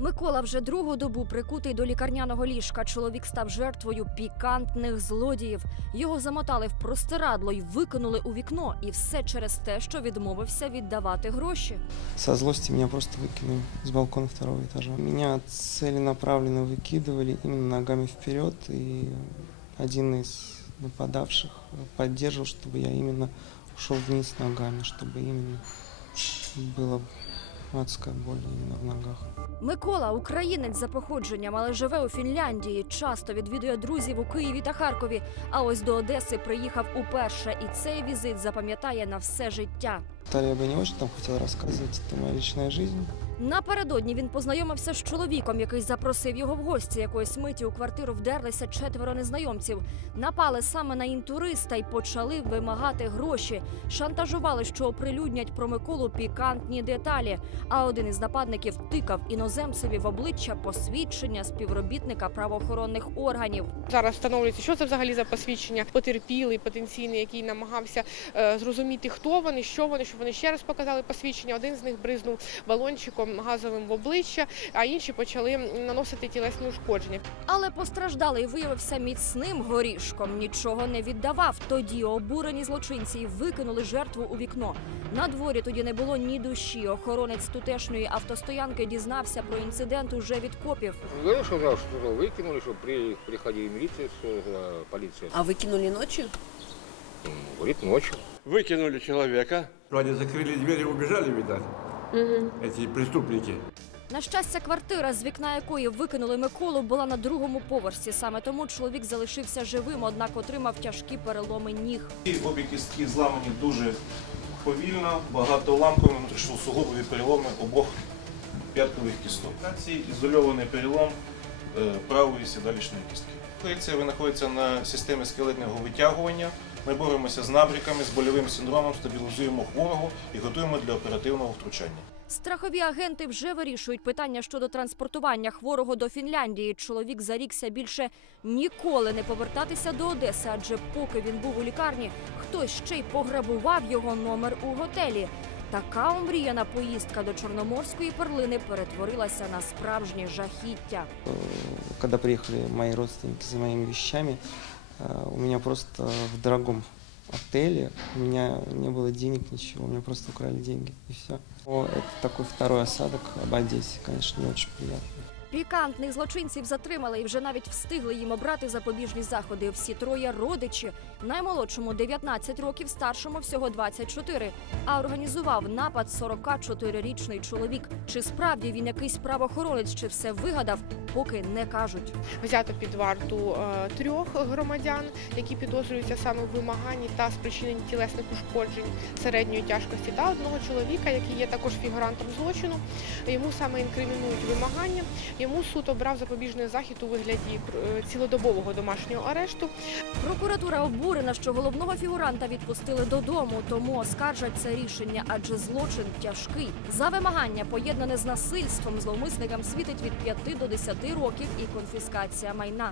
Микола вже другу добу прикутий до лікарняного ліжка. Чоловік став жертвою пікантних злодіїв. Його замотали в простирадло й викинули у вікно. І все через те, що відмовився віддавати гроші. Со злости меня просто выкинули с балкона второго этажа. Меня целенаправленно выкидывали именно ногами вперед, и один из нападавших поддерживал, чтобы я именно ушел вниз ногами, чтобы именно было адская боль именно в ногах. Микола українець за походженням, але живе у Фінляндії. Часто відвідує друзів у Києві та Харкові. А ось до Одеси приїхав уперше, і цей візит запам'ятає на все життя. Далее я бы не очень там хотел рассказывать, это моя личная жизнь. Напередодні він познайомився з чоловіком, який запросив його в гості. Якоїсь миті у квартиру вдерлися четверо незнайомців. Напали саме на інтуриста і почали вимагати гроші. Шантажували, що оприлюднять про Миколу пікантні деталі. А один із нападників тикав іноземцеві в обличчя посвідчення співробітника правоохоронних органів. Зараз встановлюється, що це взагалі за посвідчення. Потерпілий потенційний, який намагався е, зрозуміти, хто вони, що вони, щоб вони ще раз показали посвідчення. Один з них бризнув балончиком газовим в обличчя, а інші почали наносити тілесні ушкодження. Але постраждалий виявився міцним горішком. Нічого не віддавав. Тоді обурені злочинці й викинули жертву у вікно. На дворі тоді не було ні душі. Охоронець тутешньої автостоянки дізнався про інцидент уже від копів. Говорил, что, да, что выкинули, что при, приходили милиция, что, э, полиция. А вы кинули ночью? М, Говорит, ночью. Выкинули человека. Ну, Они закрыли убежали, эти преступники. На щастя, квартира, з вікна якої викинули Миколу, була на другому поверсі. Саме тому чоловік залишився живим, однак отримав тяжкі переломи ніг. Ці Обі кістки зламані дуже повільно, багато ламкові внутрішньосуглобові переломи обох п'яткових кісток. Це ізольований перелом е, правої сідалічної кістки. Корекція знаходиться на системі скелетного витягування. Ми боремося з набріками, з больовим синдромом, стабілізуємо хворого і готуємо для оперативного втручання. Страхові агенти вже вирішують питання щодо транспортування хворого до Фінляндії. Чоловік зарікся більше ніколи не повертатися до Одеси, адже поки він був у лікарні, хтось ще й пограбував його номер у готелі. Така омріяна поїздка до Чорноморської перлини перетворилася на справжнє жахіття. Э, Когда приехали мои родственники за моими вещами, у меня просто в дорогом отеле, у меня не было денег, ничего, у меня просто украли деньги, и все. Это такой второй осадок об Одессе, конечно, не очень приятно. Пікантних злочинців затримали і вже навіть встигли їм обрати запобіжні заходи. Всі троє родичі. Наймолодшому 19 років, старшому всього 24. А організував напад 44-річний чоловік. Чи справді він якийсь правоохоронець, чи все вигадав, поки не кажуть. Взято під варту е, трьох громадян, які підозрюються саме в вимаганні та спричиненні тілесних ушкоджень середньої тяжкості, та одного чоловіка, який є також фігурантом злочину. Йому саме інкримінують вимагання. Йому суд обрав запобіжний захід у вигляді е, цілодобового домашнього арешту. Прокуратура обурена, що головного фігуранта відпустили додому, тому оскаржать це рішення, адже злочин тяжкий. За вимагання, поєднане з насильством, зловмисникам світить від 5 до 10 років і конфіскація майна.